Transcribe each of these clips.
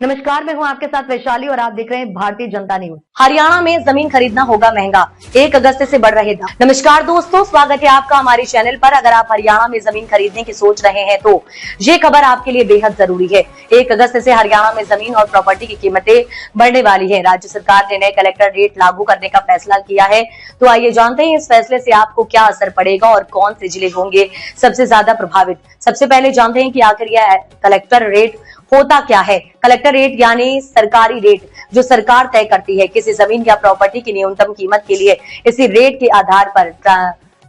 नमस्कार, मैं हूं आपके साथ वैशाली और आप देख रहे हैं भारतीय जनता न्यूज। हरियाणा में जमीन खरीदना होगा महंगा, 1 अगस्त से बढ़ रहे दाम। नमस्कार दोस्तों, स्वागत है आपका हमारे चैनल पर। अगर आप हरियाणा में जमीन खरीदने की सोच रहे हैं तो ये खबर आपके लिए बेहद जरूरी है। 1 अगस्त से हरियाणा में जमीन और प्रॉपर्टी की कीमतें बढ़ने वाली है। राज्य सरकार ने नए कलेक्टर रेट लागू करने का फैसला किया है। तो आइए जानते हैं इस फैसले से आपको क्या असर पड़ेगा और कौन से जिले होंगे सबसे ज्यादा प्रभावित। सबसे पहले जानते हैं कि आखिर यह कलेक्टर रेट होता क्या है। कलेक्टर रेट यानी सरकारी रेट जो सरकार तय करती है। किसी जमीन या प्रॉपर्टी की न्यूनतम कीमत के लिए इसी रेट के आधार पर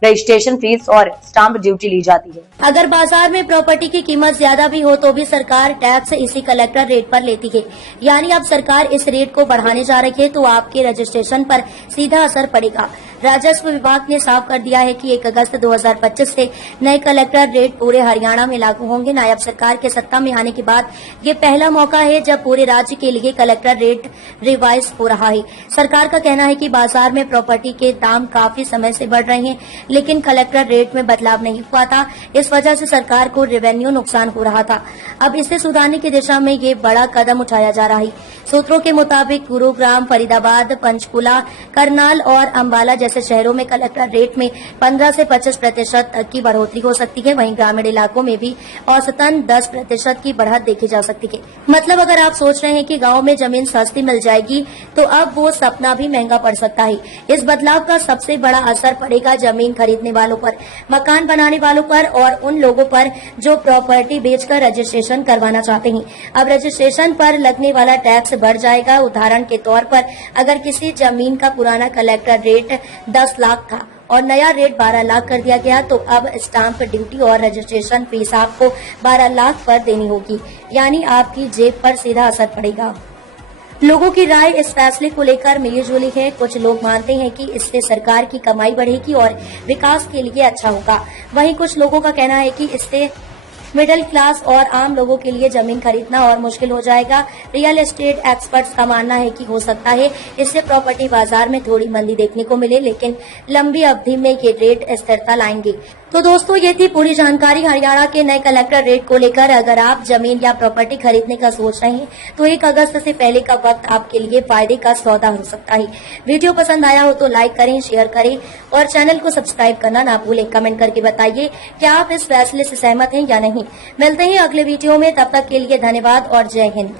रजिस्ट्रेशन फीस और स्टाम्प ड्यूटी ली जाती है। अगर बाजार में प्रॉपर्टी की कीमत ज्यादा भी हो तो भी सरकार टैक्स इसी कलेक्टर रेट पर लेती है। यानी अब सरकार इस रेट को बढ़ाने जा रही है तो आपके रजिस्ट्रेशन पर सीधा असर पड़ेगा। राजस्व विभाग ने साफ कर दिया है कि 1 अगस्त 2025 से नए कलेक्टर रेट पूरे हरियाणा में लागू होंगे। नायब सरकार के सत्ता में आने के बाद ये पहला मौका है जब पूरे राज्य के लिए कलेक्टर रेट रिवाइज हो रहा है। सरकार का कहना है कि बाजार में प्रॉपर्टी के दाम काफी समय से बढ़ रहे हैं, लेकिन कलेक्टर रेट में बदलाव नहीं हुआ था। इस वजह से सरकार को रेवेन्यू नुकसान हो रहा था। अब इसे सुधारने की दिशा में ये बड़ा कदम उठाया जा रहा है। सूत्रों के मुताबिक गुरुग्राम, फरीदाबाद, पंचकुला, करनाल और अंबाला जैसे शहरों में कलेक्टर रेट में 15 से 25% तक की बढ़ोतरी हो सकती है। वहीं ग्रामीण इलाकों में भी औसतन 10% की बढ़त देखी जा सकती है। मतलब अगर आप सोच रहे हैं कि गांव में जमीन सस्ती मिल जाएगी तो अब वो सपना भी महंगा पड़ सकता है। इस बदलाव का सबसे बड़ा असर पड़ेगा जमीन खरीदने वालों पर, मकान बनाने वालों पर और उन लोगों पर जो प्रॉपर्टी बेचकर रजिस्ट्रेशन करवाना चाहते हैं। अब रजिस्ट्रेशन पर लगने वाला टैक्स बढ़ जाएगा। उदाहरण के तौर पर अगर किसी जमीन का पुराना कलेक्टर रेट 10 लाख था और नया रेट 12 लाख कर दिया गया तो अब स्टाम्प ड्यूटी और रजिस्ट्रेशन फीस आपको 12 लाख पर देनी होगी। यानी आपकी जेब पर सीधा असर पड़ेगा। लोगों की राय इस फैसले को लेकर मिली-जुली है। कुछ लोग मानते हैं कि इससे सरकार की कमाई बढ़ेगी और विकास के लिए अच्छा होगा। वहीं कुछ लोगों का कहना है कि इससे मिडिल क्लास और आम लोगों के लिए जमीन खरीदना और मुश्किल हो जाएगा। रियल एस्टेट एक्सपर्ट्स का मानना है कि हो सकता है इससे प्रॉपर्टी बाजार में थोड़ी मंदी देखने को मिले, लेकिन लंबी अवधि में ये रेट स्थिरता लाएंगे। तो दोस्तों, ये थी पूरी जानकारी हरियाणा के नए कलेक्टर रेट को लेकर। अगर आप जमीन या प्रॉपर्टी खरीदने का सोच रहे हैं तो 1 अगस्त से पहले का वक्त आपके लिए फायदे का सौदा हो सकता है। वीडियो पसंद आया हो तो लाइक करें, शेयर करें और चैनल को सब्सक्राइब करना ना भूलें। कमेंट करके बताइए क्या आप इस फैसले से सहमत हैं या नहीं। मिलते हैं अगले वीडियो में, तब तक के लिए धन्यवाद और जय हिंद।